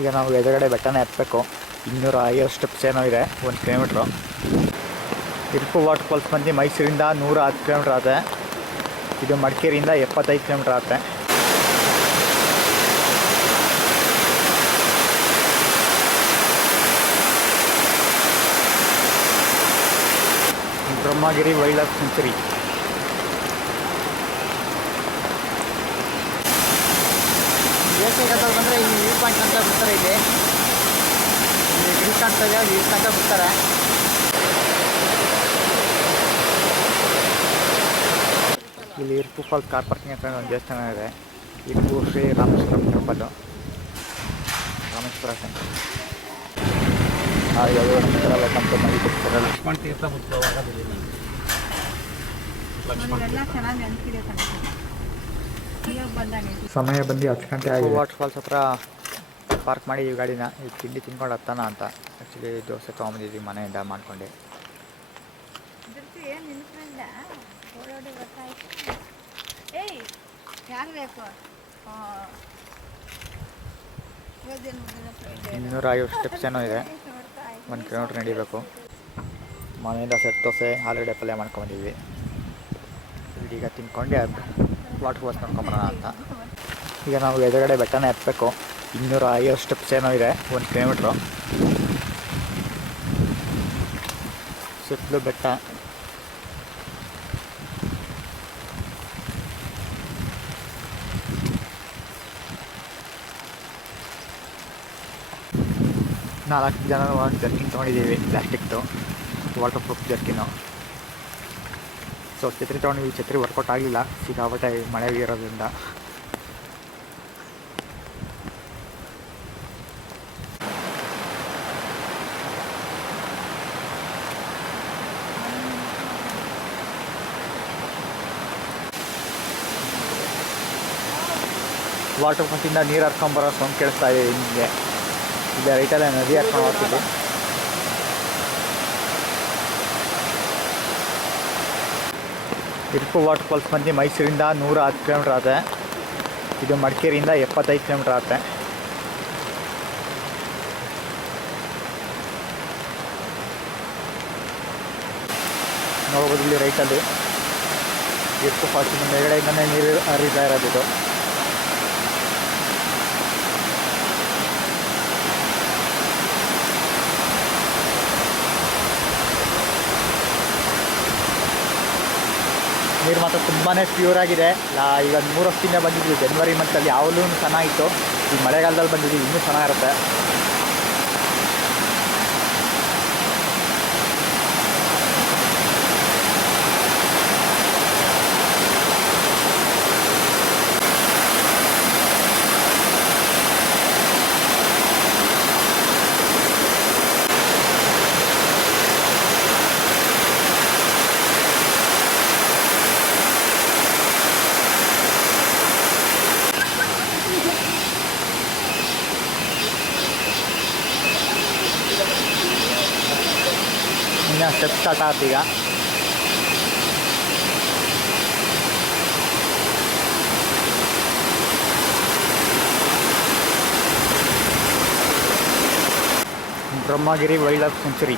ಈಗ ನಾವು ಎದುರುಗಡೆ ಬೆಟ್ಟನ ಹತ್ತಬೇಕು ಇನ್ನೂರ ಐವತ್ತು ಸ್ಟೆಪ್ಸ್ ಏನೋ ಇದೆ, ಒಂದು ಕಿಲೋಮೀಟ್ರು ತಿರುಪು ವಾಟರ್ ಫಾಲ್ಸ್ ಬಂದು ಮೈಸೂರಿಂದ ನೂರ ಹತ್ತು ಕಿಲೋಮೀಟ್ರ್ ಆಗುತ್ತೆ ಇದು ಮಡಿಕೇರಿಯಿಂದ ಎಪ್ಪತ್ತೈದು ಕಿಲೋಮೀಟರ್ ಆಗುತ್ತೆ. ಬ್ರಹ್ಮಗಿರಿ ವೈಲ್ಡ್ ಲೈಫ್ ಸೆಂಚುರಿ ಬಂದರೆ ಈ ವ್ಯೂ ಪಾಯಿಂಟ್ ಅಂತ ಬಿಡ್ತಾರೆ ಇಲ್ಲಿ. ಇಲ್ಲಿ ಇದೆ ಕಾಣ್ತದೆ ವ್ಯೂ ಅಂತ ಬಿಡ್ತಾರೆ ಇರ್ಪು ಫಾಲ್ಸ್ ಕಾರ್ ಪಾರ್ಕಿಂಗ್ ಹತ್ರ ಒಂದು ದೇವಸ್ಥಾನ ಇದೆ. ಇದು ಶ್ರೀ ರಾಮೇಶ್ವರ ಟೆಂಪಲ್ಲು ರಾಮೇಶ್ವರ ಟೆಂಪಲ್ ಯಾವುದೋ ನಮಸ್ಕಾರ ವೆಲ್ಕಮ್ ಟು ಮೈ ಪಿಕ್ಚರಲ್ಲಿ ಲಕ್ಷ್ಮಣ ತೀರ್ಥ ಸಮಯ ಬಂದು ಹತ್ತು ಗಂಟೆ ಆಗಿ ವಾಟರ್ ಫಾಲ್ಸ್ ಹತ್ರ ಪಾರ್ಕ್ ಮಾಡಿ ಈ ಗಾಡಿನ ಈ ತಿಂಡಿ ತಿನ್ಕೊಂಡು ಹತ್ತಾನ ಅಂತ. ಆ್ಯಕ್ಚುಲಿ ದೋಸೆ ತೊಗೊಂಬಂದಿದ್ವಿ ಮನೆಯಿಂದ ಮಾಡ್ಕೊಂಡು. ಏಯ್ ಯಾರು ಬೇಕು? ಇನ್ನೂರ ಐವತ್ತು ಸ್ಟೆಪ್ಸ್ ಏನೋ ಇದೆ. ಒಂದು ಕಿಲೋಮೀಟ್ರ್ ನಡಿಬೇಕು. ಮನೆಯಿಂದ ಸೆಟ್ ದೋಸೆ ಆಲ್ರೆಡಿ ಪಲ್ಯ ಮಾಡ್ಕೊಂಡಿದ್ವಿ ಈಗ ತಿನ್ಕೊಂಡು ವಾಟರ್ ಫಾಲ್ಸ್ ನೋಡ್ಕೊಂಬರೋಣ ಅಂತ. ಈಗ ನಾವು ಎದುರುಗಡೆ ಬೆಟ್ಟನೇ ಹತ್ತಬೇಕು ಇನ್ನೂರ ಐವತ್ತು ಸ್ಟೆಪ್ಸ್ ಏನೋ ಇದೆ ಒಂದು ಕಿಲೋಮೀಟ್ರು ಸುತ್ತಲೂ ಬೆಟ್ಟ. ನಾಲ್ಕು ಜನ ಒಂದು ಜರ್ಕಿನ್ ತೊಗೊಂಡಿದ್ದೀವಿ ಪ್ಲಾಸ್ಟಿಕ್ದು ವಾಟರ್ ಪ್ರೂಫ್ ಜರ್ಕಿನು. ಸೊ ಛತ್ರಿ ತೊಗೊಂಡಿದ್ವಿ ಛತ್ರಿ ವರ್ಕೌಟ್ ಆಗಲಿಲ್ಲ. ಸಿಗಾಬಟ್ಟೆ ಮಳೆ ಇರೋದ್ರಿಂದ. ವಾಟರ್ ಪ್ರೂಫಿಂದ ನೀರು ಹರ್ಕೊಂಬರೋ ಸೌಂಡ್ ಕೇಳಿಸ್ತಾ ಇದೆ ಹಿಂಗೆ ಇದೆ ರೈಟಲ್ಲೇ ನದಿ ಹಾಕೊಂಡು ಹೋಗ್ತಿದ್ದೆ ಇರ್ಪು ವಾಟರ್ ಫಾಲ್ಸ್ ಬಂದು ಮೈಸೂರಿಂದ ನೂರ ಹತ್ತು ಕಿಲೋಮೀಟ್ರ್ ಆಗುತ್ತೆ ಇದು ಮಡಿಕೇರಿಯಿಂದ ಎಪ್ಪತ್ತೈದು ಕಿಲೋಮೀಟ್ರ್ ಆಗುತ್ತೆ ನೋಡ್ಬೋದು ಇಲ್ಲಿ ರೈಟಲ್ಲಿ ತಿರುಪು ಫಾಲ್ಸಿನ ಮೇಲ್ಗಡೆಯಿಂದನೇ ನೀರು ಹರಿತಾ ಇರೋದು ನೀರು ಮಾತ್ರ ತುಂಬಾ ಪ್ಯೂರ್ ಆಗಿದೆ. ನಾ ಈಗ ಮೂರು ವರ್ಷದಿಂದ ಬಂದಿದ್ವಿ ಜನವರಿ ಮಂತಲ್ಲಿ ಯಾವಾಗಲೂ ಚೆನ್ನಾಗಿತ್ತು. ಈ ಮಳೆಗಾಲದಲ್ಲಿ ಬಂದಿದ್ವಿ ಇನ್ನೂ ಚೆನ್ನಾಗಿರುತ್ತೆ. ಇನ್ನು ಸ್ಟೆಪ್ ಸ್ಟಾರ್ಟ್ ಆಗುತ್ತೆ ಈಗ ಬ್ರಹ್ಮಗಿರಿ ವೈಲ್ಡ್ ಲೈಫ್ ಸೆಂಚುರಿ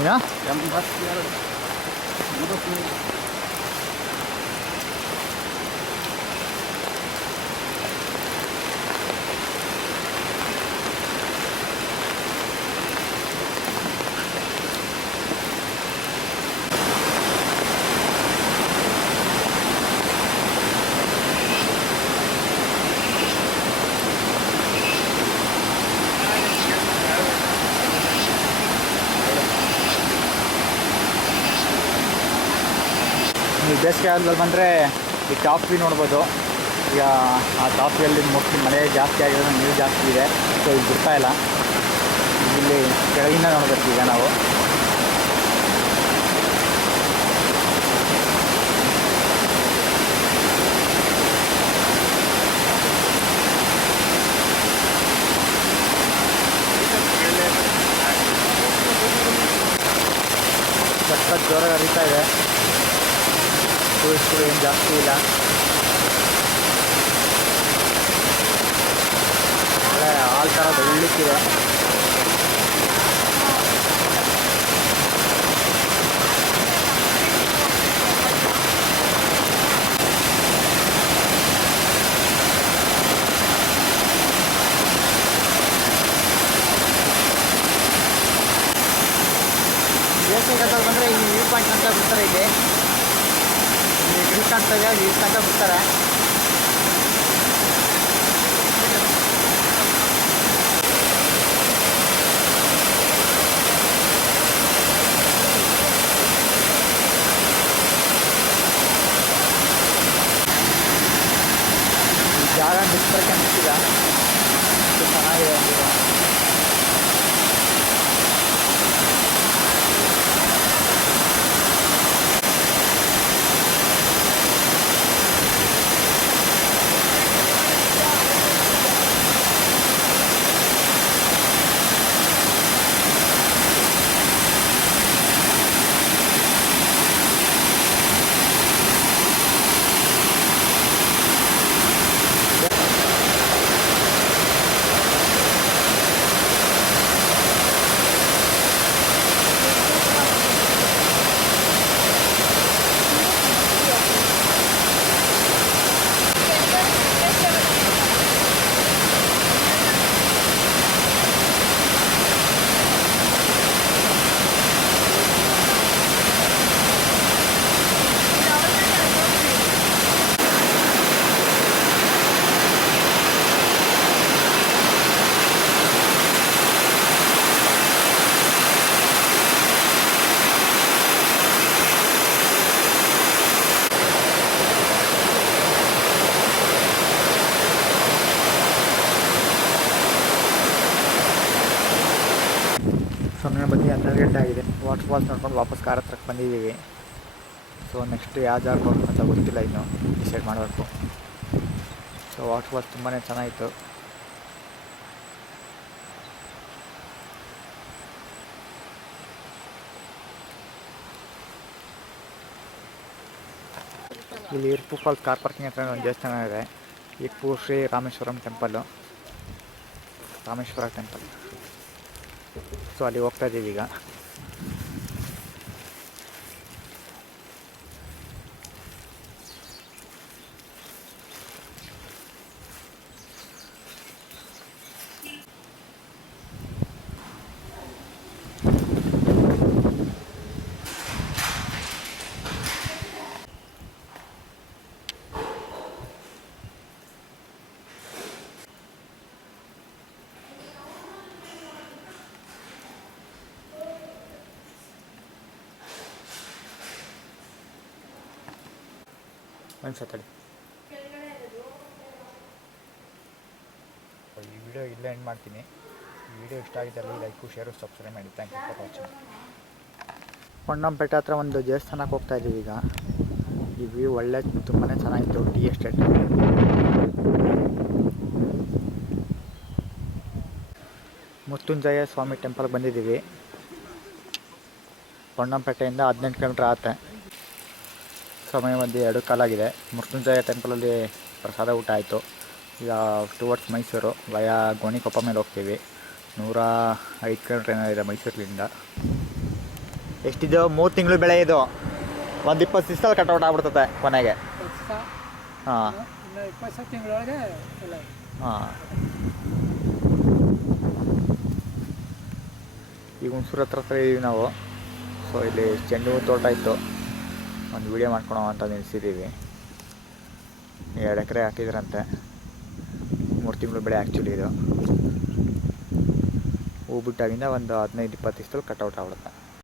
ಏನಾ Muda tudo. ನೀವು ಬೇಸಿಗೆ ಕಾಲದಲ್ಲಿ ಬಂದರೆ ಈ ಟಾಪ್ ವ್ಯೂ ನೋಡ್ಬೋದು. ಈಗ ಆ ಟಾಫಿಯಲ್ಲಿ ಮೋಸ್ಟ್ಲಿ ಮಳೆ ಜಾಸ್ತಿ ಆಗಿರೋದು ನೀರು ಜಾಸ್ತಿ ಇದೆ. ಸೊ ಇಲ್ಲಿ ಬಿಡ್ತಾ ಇಲ್ಲ. ಇಲ್ಲಿ ಕೆಳಗಿಂದ ನೋಡ್ಬೇಕು ಈಗ ನಾವು. ಸಖತ್ ಜೋರಾಗಿ ಹರಿತಾ ಇದೆ. ಟೂರಿಸ್ಟ್ಗಳು ಏನು ಜಾಸ್ತಿ ಇಲ್ಲ. ಒಳ್ಳೆ ಹಾಲು ಥರ ಬೆಳ್ಳಕ್ಕಿದೆ. ಬೇಸಿಗೆ ಬಂದರೆ ಈ ವ್ಯೂ ಪಾಯಿಂಟ್ ಅಂತ ಬಿಡ್ತಾರೆ ಇಲ್ಲಿ ಇಲ್ಲಿ ವ್ಯೂ ಕಾಣ್ತಾ ಇದೆ ವ್ಯೂ ಅಂತ ಬಿಡ್ತಾರೆ ಈ ಜಾಗ ಬಿಡ್ಸಕ್ಕೆ ಅನಿಸ್ತಿಲ್ಲ ಚೆನ್ನಾಗಿದೆ ಅಂದಿರೋ ಸಮಯ ಬಂದು ಹನ್ನೆರಡು ಗಂಟೆ ಆಗಿದೆ ವಾಟರ್ ಫಾಲ್ಸ್ ನೋಡ್ಕೊಂಡು ವಾಪಸ್ ಕಾರ್ ಹತ್ರಕ್ಕೆ ಬಂದಿದ್ದೀವಿ. ಸೊ ನೆಕ್ಸ್ಟ್ ಯಾವ ಹೋಗ್ಬೇಕು ಅಂತ ಗೊತ್ತಿಲ್ಲ ಇನ್ನು. ಡಿಸೈಡ್ ಮಾಡಬೇಕು. ಸೊ ವಾಟರ್ ಫಾಲ್ಸ್ ತುಂಬಾ ಚೆನ್ನಾಗಿತ್ತು. ಇಲ್ಲಿ ಇರ್ಪು ಫಾಲ್ಸ್ ಕಾರ್ ಪಾರ್ಕಿಂಗ್ ಹತ್ರ ಒಂದು ದೇವಸ್ಥಾನ ಇದೆ. Irpu Shri Rameshwaram temple Rameshwara temple so ಅಲ್ಲಿ ಹೋಗ್ತಾ ಇದ್ದೀವಿ ಈಗ. ಈ ವಿಡಿಯೋ ಇಲ್ಲೇ ಎಂಡ್ ಮಾಡ್ತೀನಿ. ಈ ವಿಡಿಯೋ ಇಷ್ಟ ಆಗಿದ್ದಲ್ಲಿ ಲೈಕು ಶೇರು ಸಬ್ಸ್ಕ್ರೈಬ್ ಮಾಡಿ. Thank you for watching Ponnampet ಹತ್ರ ಒಂದು ದೇವಸ್ಥಾನಕ್ಕೆ ಹೋಗ್ತಾ ಇದ್ದೀವಿ ಈಗ. ಈ ವ್ಯೂ ಒಳ್ಳೆ ತುಂಬಾ ಚೆನ್ನಾಗಿತ್ತು ಟಿ ಎಸ್ಟೇಟ್ ಮುತ್ತುಂಜಯ ಸ್ವಾಮಿ ಟೆಂಪಲ್ಗೆ ಬಂದಿದ್ದೀವಿ. ಪೊಣ್ಣಂಪೇಟೆಯಿಂದ ಹದಿನೆಂಟು ಕಿಲೋಮೀಟ್ರ್ ಆಗುತ್ತೆ ಸಮಯ ಮಧ್ಯೆ ಎರಡು ಕಾಲಾಗಿದೆ. ಮೃತ್ಯುಂಜಯ ಟೆಂಪಲಲ್ಲಿ ಪ್ರಸಾದ ಊಟ ಆಯಿತು. ಈಗ ಟುವರ್ಡ್ಸ್ ಮೈಸೂರು ವಯ ಗೋಣಿಕೊಪ್ಪ ಮೇಲೆ ಹೋಗ್ತೀವಿ. ನೂರ ಐದು ಕಿಲೋಮೀಟ್ರ್ ಏನೋ ಇದೆ ಮೈಸೂರಿನಿಂದ ಎಷ್ಟಿದೆ ಮೂರು ತಿಂಗಳು ಬೆಳೆ ಇದು. ಒಂದು ಇಪ್ಪತ್ತು ದಿವಸದಲ್ಲಿ ಕಟ್ಔಟ್ ಆಗ್ಬಿಡ್ತದೆ ಕೊನೆಗೆ. ಹಾಂ. ಹಾಂ. ಈಗ ಹುಣಸೂರು ಹತ್ರ ಹತ್ರ ಇದ್ದೀವಿ ನಾವು. ಸೊ ಇಲ್ಲಿ ಚೆಂಡು ತೋಟ ಇತ್ತು. ಒಂದು ವೀಡಿಯೋ ಮಾಡ್ಕೊಳೋ ಅಂತ ನಿಲ್ಸಿದ್ದೀವಿ ಎರಡು ಎಕರೆ ಹಾಕಿದ್ರಂತೆ. ಮೂರು ತಿಂಗಳು ಬೆಳೆ ಆ್ಯಕ್ಚುಲಿ ಇದು. ಹೂ ಬಿಟ್ಟಾಗಿಂದ ಒಂದು ಹದಿನೈದು ಇಪ್ಪತ್ತು ದಿವಸದಲ್ಲಿ ಕಟ್ಔಟ್ ಆಗ್ಬಿಡುತ್ತೆ.